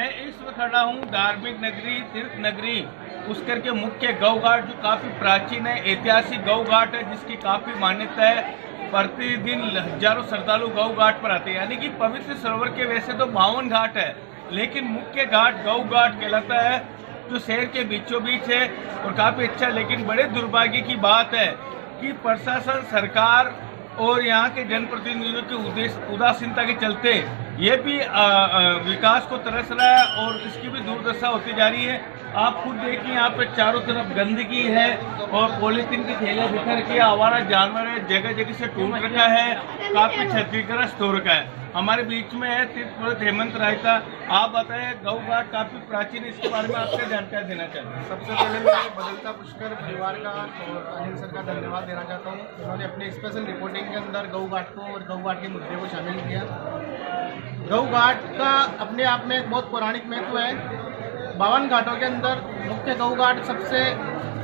मैं इस वक्त खड़ा हूँ धार्मिक नगरी तीर्थ नगरी पुष्कर के मुख्य गौ घाट, जो काफ़ी प्राचीन है, ऐतिहासिक गौ घाट है, जिसकी काफ़ी मान्यता है। प्रतिदिन हजारों श्रद्धालु गौ घाट पर आते हैं। यानी कि पवित्र सरोवर के वैसे तो 52 घाट है, लेकिन मुख्य घाट गौ घाट कहलाता है, जो शहर के बीचों बीच है और काफ़ी अच्छा। लेकिन बड़े दुर्भाग्य की बात है कि प्रशासन, सरकार और यहाँ के जनप्रतिनिधियों की उदासीनता के चलते ये भी विकास को तरस रहा है और इसकी भी दुर्दशा होती जा रही है। आप खुद देखिए, यहाँ पे चारों तरफ गंदगी है और पॉलीथीन की थैलियाँ बिखर के, आवारा जानवर है, जगह जगह से टूट रखा है, काफी क्षतिग्रस्त हो रखा है। हमारे बीच में है तीर्थ पुरोहित हेमंत रायता। आप बताएं, गौ घाट काफी प्राचीन, इसके बारे में आप क्या जानकारी देना चाहते हैं? सबसे पहले मैं बदलता पुष्कर परिवार का और अनिल सर का धन्यवाद देना चाहता हूँ। उन्होंने अपने स्पेशल रिपोर्टिंग के अंदर गौ घाट को और गौ घाट के मुद्दे को शामिल किया। गौ घाट का अपने आप में एक बहुत पौराणिक महत्व है। 52 घाटों के अंदर मुख्य गौ घाट सबसे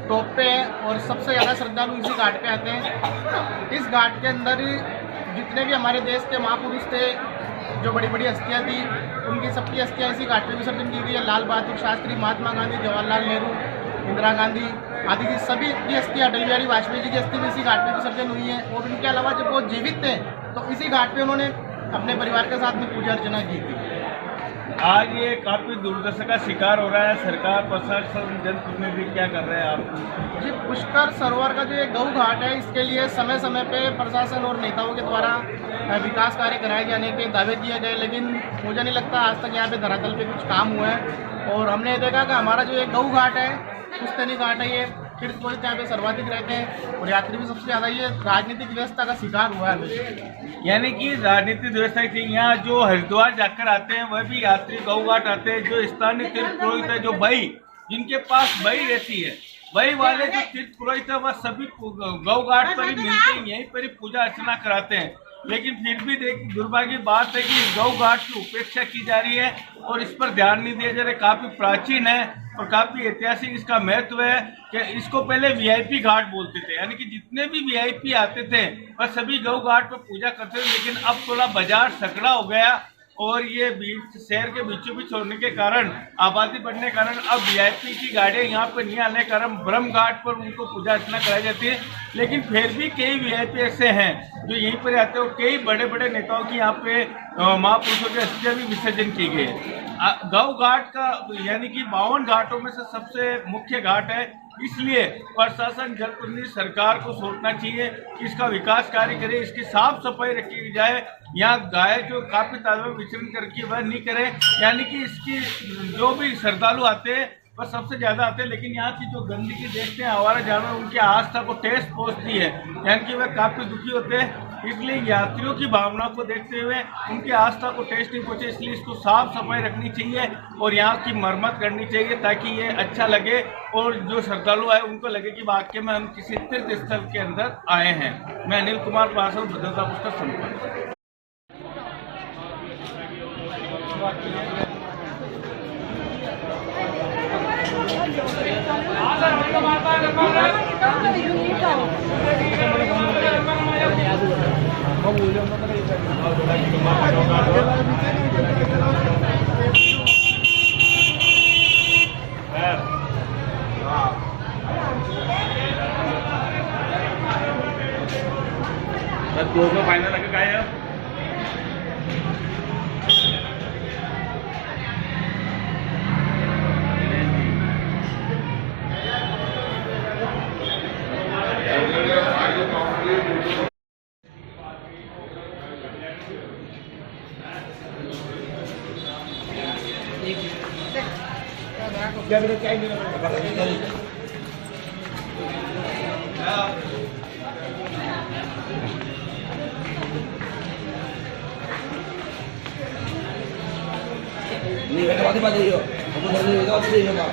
टॉप पे है और सबसे ज़्यादा श्रद्धालु इसी घाट पे आते हैं। इस घाट के अंदर जितने भी हमारे देश के महापुरुष थे, जो बड़ी बड़ी हस्तियाँ थी, उनकी सबकी हस्तियाँ इसी घाट पे विसर्जन की गई है। लाल बहादुर शास्त्री, महात्मा गांधी, जवाहरलाल नेहरू, इंदिरा गांधी आदि की सभी की हस्तियाँ, अटल बिहारी वाजपेयी जी की हस्ती भी इसी घाट पे विसर्जन हुई है। और उनके अलावा जब वो जीवित थे तो इसी घाट पे उन्होंने अपने परिवार के साथ में पूजा अर्चना की थी। आज ये काफी दुर्दशा का शिकार हो रहा है। सरकार, प्रशासन, जनप्रतिनिधि क्या कर रहे हैं आप? जी, पुष्कर सरोवर का जो एक गौ घाट है, इसके लिए समय समय पे प्रशासन और नेताओं के द्वारा विकास कार्य कराए जाने के दावे किए गए, लेकिन मुझे नहीं लगता आज तक यहाँ पे धरातल पे कुछ काम हुआ है। और हमने देखा कि हमारा जो एक गौ घाट है, पुश्तैनी घाट है, ये तीर्थ पुरोहित यहाँ पे सर्वाधिक रहते हैं और यात्री भी सबसे ज़्यादा। ये राजनीतिक व्यवस्था का शिकार हुआ है। यानी कि राजनीतिक व्यवस्था थी। यहाँ जो हरिद्वार जाकर आते हैं वह भी यात्री गौ घाट आते हैं। जो स्थानीय तीर्थ पुरोहित है, जो बही, जिनके पास बही रहती है, वही वाले जो तीर्थ पुरोहित है, वह सभी गौ घाट पर ही मिलते हैं, यहीं पर ही पूजा अर्चना कराते हैं। लेकिन फिर भी दुर्भाग्य बात है कि गौ घाट की उपेक्षा की जा रही है और इस पर ध्यान नहीं दिया जा रहा है। काफी प्राचीन है और काफी ऐतिहासिक इसका महत्व है कि इसको पहले वीआईपी घाट बोलते थे। यानी कि जितने भी वीआईपी आते थे वह सभी गौ घाट पर पूजा करते थे। लेकिन अब थोड़ा बाजार सकड़ा हो गया और ये शहर के बीचों बीच होने के कारण, आबादी बढ़ने के कारण, अब वीआईपी की गाड़ियाँ यहाँ पर नहीं आने के कारण ब्रह्म घाट पर उनको पूजा अर्चना कराई जाती है। लेकिन फिर भी कई वीआईपी ऐसे हैं जो यहीं पर आते हैं और कई बड़े बड़े नेताओं की यहाँ पे महापुरुषों की अस्थियाँ भी विसर्जन की गई है। गौ घाट का यानी कि 52 घाटों में से सबसे मुख्य घाट है, इसलिए प्रशासन, जनप्रतिनिधि, सरकार को सोचना चाहिए कि इसका विकास कार्य करे, इसकी साफ सफाई रखी जाए। यहाँ गाय जो काफी तादाद में विचरण करके वह नहीं करे। यानी कि इसकी जो भी श्रद्धालु आते हैं वह सबसे ज्यादा आते हैं, लेकिन यहाँ की जो गंदगी देखते हैं, आवारा जानवर, उनकी आस्था को ठेस पहुँचती है। यानी कि वह काफी दुखी होते हैं। इसलिए यात्रियों की भावना को देखते हुए उनकी आस्था को ठेस नहीं पहुंचे, इसलिए इसको साफ सफाई रखनी चाहिए और यहाँ की मरम्मत करनी चाहिए ताकि ये अच्छा लगे और जो श्रद्धालु आए उनको लगे कि वाकई में हम किसी तीर्थ स्थल के अंदर आए हैं। मैं अनिल कुमार पासवान, बदलता पुष्कर संपर्क। दोनों फाइनल लगे काय है? क्या मेरे क्या Ini berapa pada yo? Aku dari itu apa sih yo, Pak?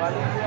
वाली